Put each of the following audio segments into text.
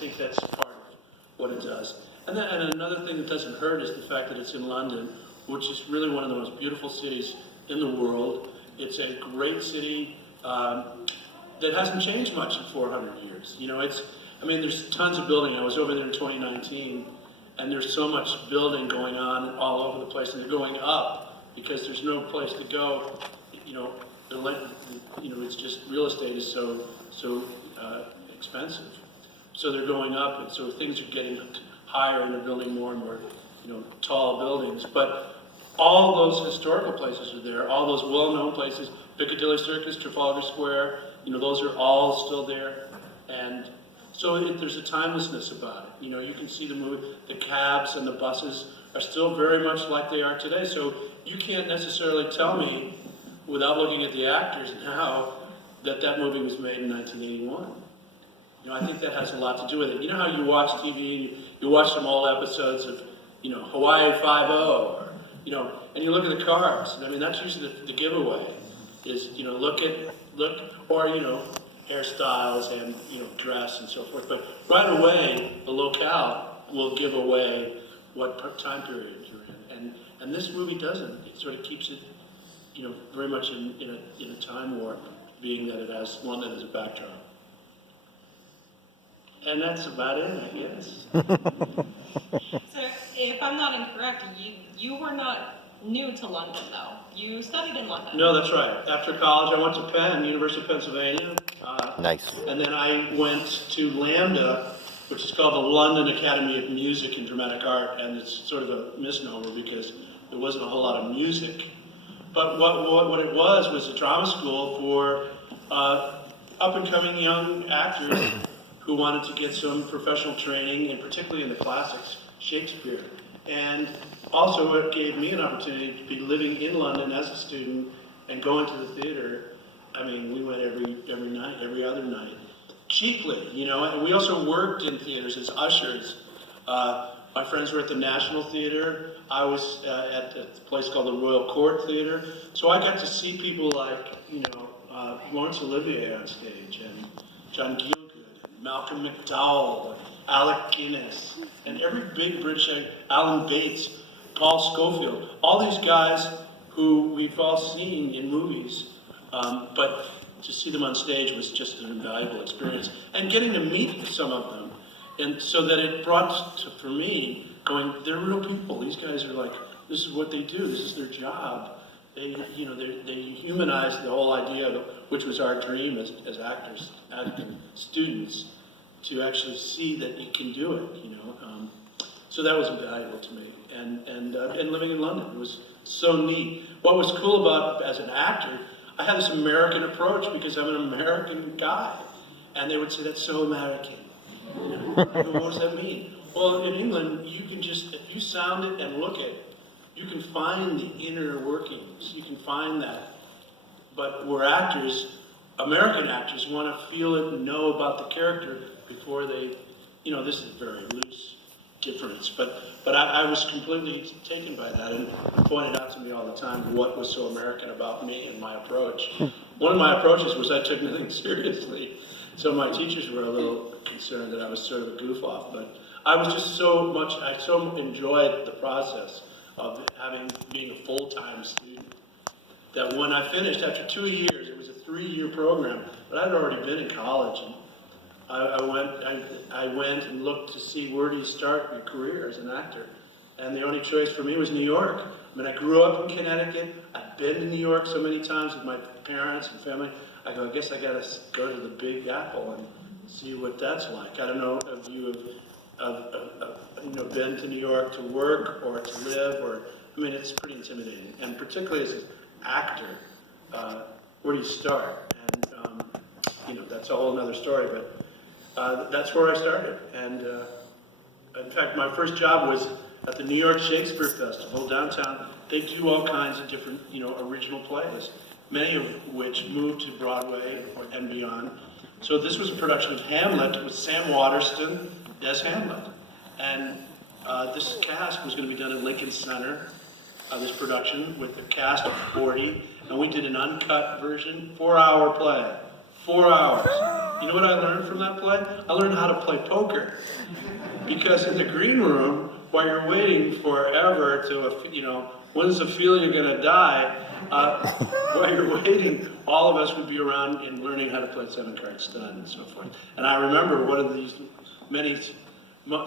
think that's part of what it does. And another thing that doesn't hurt is the fact that it's in London, which is really one of the most beautiful cities in the world. It's a great city that hasn't changed much in 400 years. You know, there's tons of building. I was over there in 2019, and there's so much building going on all over the place, and they're going up because there's no place to go. You know, it's just real estate is so expensive. So they're going up, and so things are getting higher, and they're building more and more, tall buildings. But all those historical places are there, all those well-known places, Piccadilly Circus, Trafalgar Square, those are all still there. And so there's a timelessness about it. You can see the cabs and the buses are still very much like they are today. So you can't necessarily tell me, without looking at the actors now, that movie was made in 1981. I think that has a lot to do with it. You know how you watch TV and you watch some old episodes of, Hawaii Five-0, or, and you look at the cars. I mean, that's usually the giveaway is, or, hairstyles and, dress and so forth. But right away, the locale will give away what time period you're in. And this movie doesn't. It sort of keeps it, very much in a time warp, being that it has London as a backdrop. And that's about it, I guess. So, if I'm not incorrect, you were not new to London, though. You studied in London. No, that's right. After college, I went to Penn, University of Pennsylvania. Nice. And then I went to Lambda, which is called the London Academy of Music and Dramatic Art, and it's sort of a misnomer because there wasn't a whole lot of music. But what it was a drama school for up-and-coming young actors who wanted to get some professional training, and particularly in the classics, Shakespeare. And also it gave me an opportunity to be living in London as a student and going to the theater. I mean, we went every night, every other night, cheaply, and we also worked in theaters as ushers. My friends were at the National Theater. I was at a place called the Royal Court Theater. So I got to see people like, Laurence Olivier on stage, and John Gielgud, Malcolm McDowell, Alec Guinness, and every big British actor, Alan Bates, Paul Scofield, all these guys who we've all seen in movies, but to see them on stage was just an invaluable experience. And getting to meet some of them, and so that it brought for me, going, they're real people. These guys are like, this is what they do, this is their job. They humanize the whole idea, which was our dream as actors, acting students, to actually see that you can do it, So that was invaluable to me. And living in London, it was so neat. What was cool about, as an actor, I had this American approach because I'm an American guy. And they would say, that's so American. What does that mean? Well, in England, you can just, if you sound it and look it, you can find the inner workings. You can find that. But we're actors, American actors, want to feel it and know about the character before they, this is a very loose difference. But I was completely taken by that, and pointed out to me all the time what was so American about me and my approach. One of my approaches was I took nothing seriously. So my teachers were a little concerned that I was sort of a goof off, but I was just I so enjoyed the process of being a full-time student, that when I finished, after 2 years, it was a 3-year program, but I'd already been in college, and I went and looked to see where do you start your career as an actor, and the only choice for me was New York. I mean, I grew up in Connecticut, I'd been to New York so many times with my parents and family. I go, I guess I gotta go to the Big Apple and see what that's like. I don't know if you have been to New York to work or to live, or, I mean, it's pretty intimidating. And particularly as an actor, where do you start? And, that's a whole other story, but that's where I started. And in fact, my first job was at the New York Shakespeare Festival downtown. They do all kinds of different, original plays, many of which moved to Broadway and beyond. So this was a production of Hamlet with Sam Waterston as Hamlet. And this cast was going to be done at Lincoln Center, this production, with a cast of 40. And we did an uncut version, 4-hour play, 4 hours. You know what I learned from that play? I learned how to play poker. Because in the green room, while you're waiting forever to, when's Ophelia gonna die? While you're waiting, all of us would be around and learning how to play 7-card stud and so forth. And I remember one of these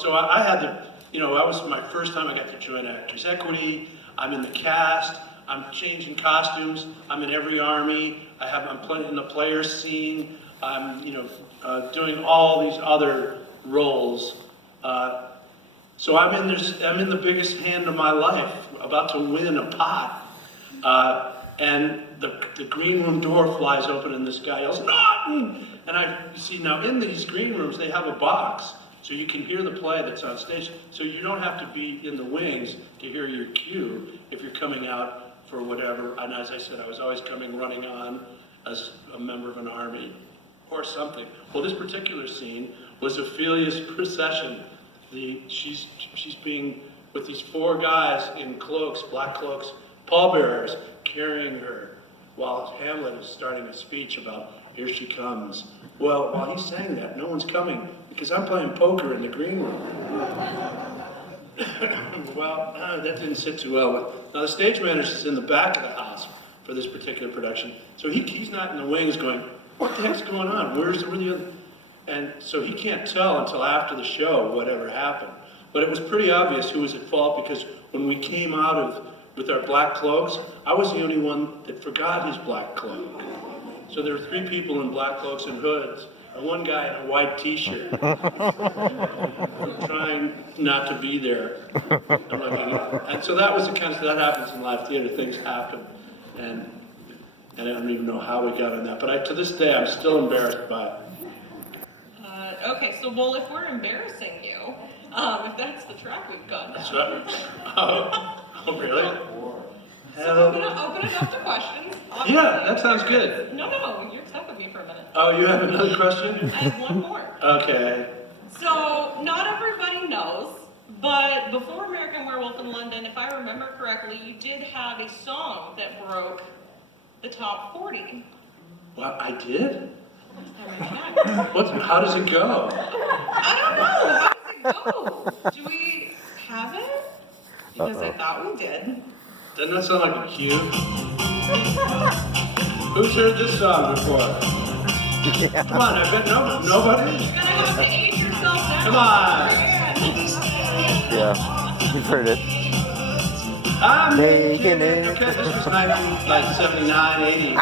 so I had to, that was my first time I got to join Actors Equity. I'm in the cast. I'm changing costumes. I'm in every army. I'm playing in the player scene. I'm, doing all these other roles. So I'm in the biggest hand of my life, about to win a pot. And the green room door flies open and this guy yells, Naughton! And I see now in these green rooms, they have a box. So you can hear the play that's on stage. So you don't have to be in the wings to hear your cue if you're coming out for whatever. And as I said, I was always running on as a member of an army or something. Well, this particular scene was Ophelia's procession. She's being with these 4 guys in cloaks, black cloaks, pallbearers, carrying her while Hamlet is starting a speech about here she comes. Well, while he's saying that, no one's coming because I'm playing poker in the green room. Well, that didn't sit too well. Now the stage manager's in the back of the house for this particular production, so he's not in the wings going, what the heck's going on? Where the other? And so he can't tell until after the show whatever happened. But it was pretty obvious who was at fault because when we came out with our black cloaks, I was the only one that forgot his black cloak. So there were 3 people in black cloaks and hoods, and 1 guy in a white t-shirt. Trying not to be there. And so that was that happens in live theater, things happen. And I don't even know how we got on that, but to this day, I'm still embarrassed by it. Okay, so if we're embarrassing you, if that's the track we've gone down. That's right. Oh, really? So open it up to questions. Obviously. Yeah, that sounds good. No, you're stuck with me for a minute. Oh, you have another question? I have one more. Okay. So, not everybody knows, but before American Werewolf in London, if I remember correctly, you did have a song that broke the top 40. Well, I did? How How does it go? I don't know. How does it go? Do we have it? Because I thought we did. Doesn't that sound like a cue? Who's heard this song before? Yeah. Come on, I bet nobody? You're gonna have to age yourself now. Come on. Yeah, you've heard it. I'm making it. Okay, this was 1979, 80.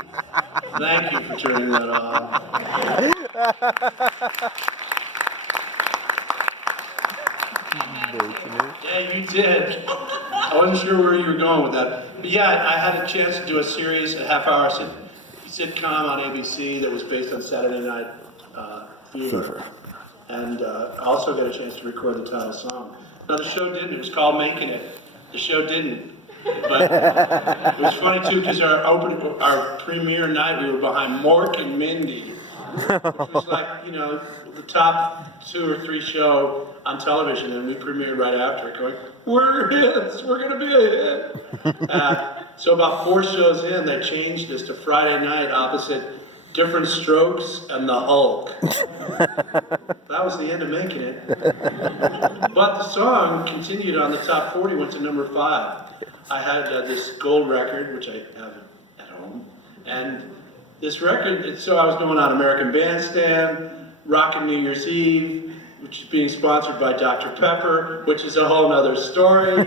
Thank you for turning that off. Yeah, you did. I wasn't sure where you were going with that. But yeah, I had a chance to do a series, a half-hour sitcom on ABC that was based on Saturday Night Fever. And I also got a chance to record the title song. Now the show didn't. It was called Making It. The show didn't. But it was funny too because our premiere night we were behind Mork and Mindy, which was like the top 2 or 3 show on television, and we premiered right after it, going, "We're hits. We're gonna be a hit." So about 4 shows in, they changed us to Friday night opposite Different Strokes and the Hulk. That was the end of Making It. But the song continued on the top 40, went to number 5. I had this gold record, which I have at home, and this record, so I was going on American Bandstand, Rockin' New Year's Eve, which is being sponsored by Dr. Pepper, which is a whole nother story.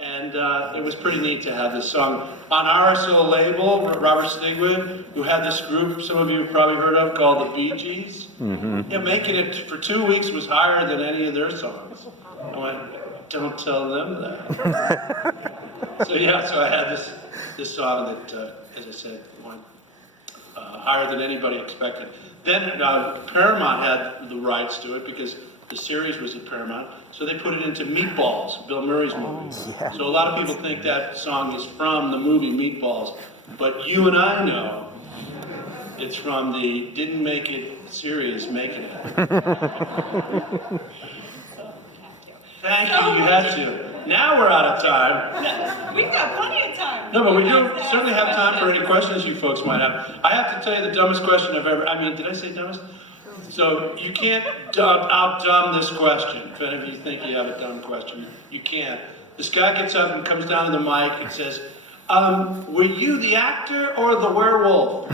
And it was pretty neat to have this song. On our label, Robert Stigwood, who had this group some of you have probably heard of called the Bee Gees. Mm-hmm. Yeah, Making It for 2 weeks was higher than any of their songs. I went, don't tell them that. So I had this song that, as I said, went higher than anybody expected. Then Paramount had the rights to it because the series was at Paramount, so they put it into Meatballs, Bill Murray's movie. Yeah. So a lot of people think that song is from the movie Meatballs, but you and I know it's from the Didn't Make It series, Making It. Thank you, you had to. Now we're out of time. No, we've got plenty of time. No, but we do You guys certainly ask have time for questions. any questions you folks might have. I have to tell you the dumbest question I've ever, did I say dumbest? So you can't out-dumb this question. If any of you think you have a dumb question, you can't. This guy gets up and comes down to the mic and says, were you the actor or the werewolf?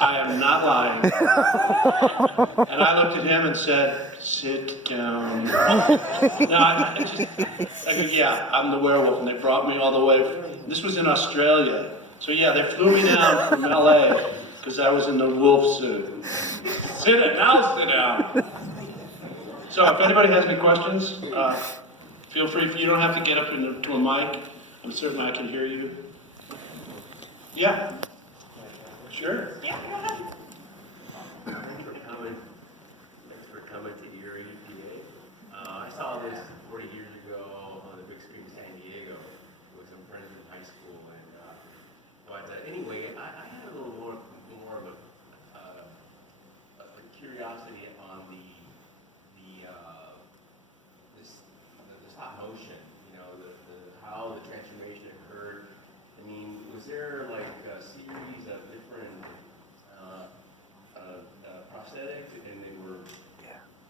I am not lying. And I looked at him and said, sit down. I go, yeah, I'm the werewolf, and they brought me all the way. This was in Australia. So yeah, they flew me down from LA because I was in the wolf suit. Sit down. So if anybody has any questions, feel free. If you don't have to get up to a mic, I'm certain I can hear you. Yeah. Sure. Yeah, go ahead. Thanks for coming to Eerie, PA. I saw this 40 years ago on the big screen in San Diego with some friends in high school. Anyway, I had a little more of a curiosity on the stop motion. You know, how the transformation occurred. I mean, was there like a series of different prosthetics, and they were?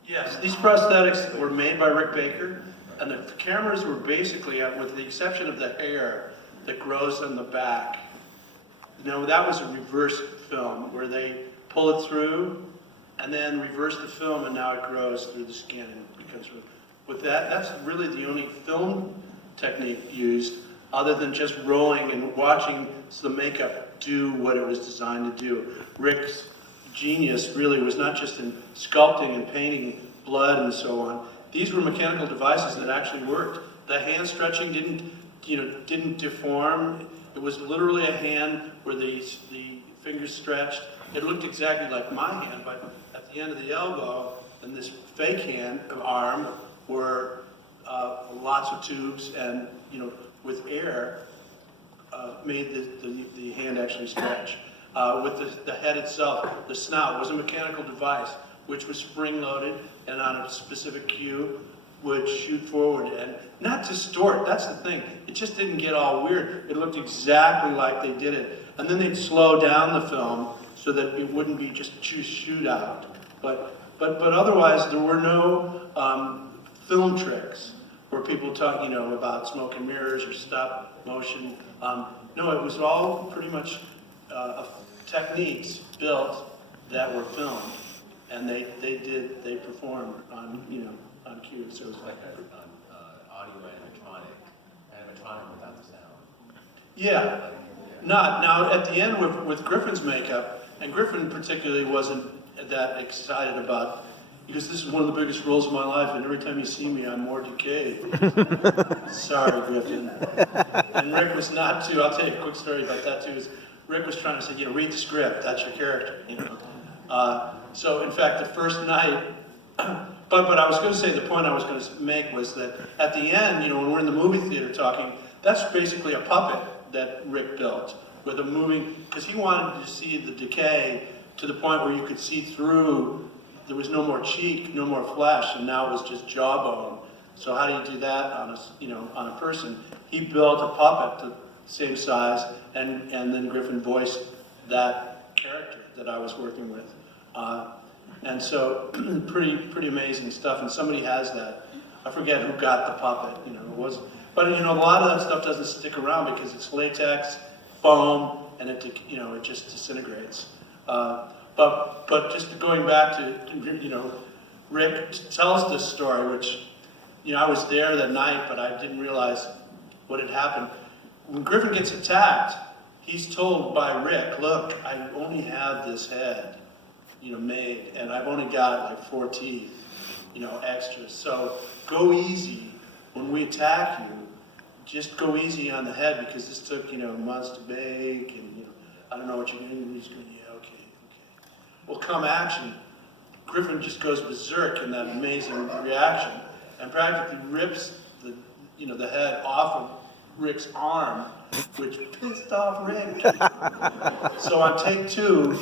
Yes, these prosthetics were made by Rick Baker, and the cameras were basically, with the exception of the hair that grows on the back. That was a reverse film where they pull it through and then reverse the film, and now it grows through the skin and becomes. With that, that's really the only film technique used, other than just rolling and watching the makeup do what it was designed to do. Rick's genius really was not just in sculpting and painting blood and so on. These were mechanical devices that actually worked. The hand stretching didn't deform. It was literally a hand where the fingers stretched. It looked exactly like my hand, but at the end of the elbow and this fake hand of arm were lots of tubes, and with air made the hand actually stretch. With the head itself, the snout was a mechanical device which was spring-loaded and on a specific cue would shoot forward and not distort. That's the thing. It just didn't get all weird. It looked exactly like they did it. And then they'd slow down the film so that it wouldn't be just shoot out. But otherwise, there were no film tricks where people talk, about smoke and mirrors or stop motion. No, it was all pretty much techniques built that were filmed, and they performed on cue. So it was Like an audio animatronic without the sound. yeah. Now at the end with Griffin's makeup, and Griffin particularly wasn't that excited about, because this is one of the biggest roles of my life, and every time you see me, I'm more decayed. Sorry, Griffin. And Rick was not too. I'll tell you a quick story about that too. Is Rick was trying to say, read the script. That's your character. So in fact, the first night. But I was going to say, the point I was going to make was that at the end, when we're in the movie theater talking, that's basically a puppet that Rick built with a moving, because he wanted to see the decay to the point where you could see through. There was no more cheek, no more flesh, and now it was just jawbone. So how do you do that on a person? He built a puppet the same size, and then Griffin voiced that character that I was working with. And so pretty amazing stuff. And somebody has that. I forget who got the puppet. But a lot of that stuff doesn't stick around because it's latex, foam, and it just disintegrates. But just going back to Rick tells this story, which I was there that night, but I didn't realize what had happened. When Griffin gets attacked, he's told by Rick, "Look, I only have this head, made, and I've only got like 4 teeth, extras. So go easy when we attack you. Just go easy on the head because this took months to bake, and I don't know what you're going to do." He's going, "Yeah, okay. Well, come action." Griffin just goes berserk in that amazing reaction and practically rips the head off of Rick's arm, which pissed off Rick. So on take 2,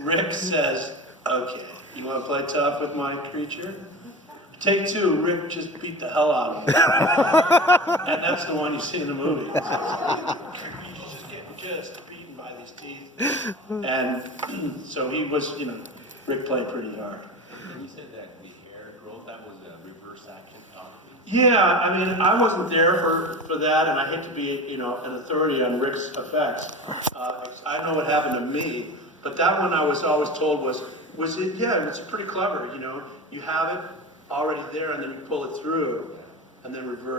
Rick says, "Okay, You want to play tough with my creature? Take two, Rick just beat the hell out of him. And that's the one you see in the movie. He's just getting beaten by these teeth. And so he was, Rick played pretty hard. And you said that the hair growth, that was a reverse action photography? Yeah, I mean, I wasn't there for that, and I hate to be, an authority on Rick's effects. I know what happened to me, but that one I was always told was it? Yeah, it's pretty clever. You have it already there, and then you pull it through, and then reverse.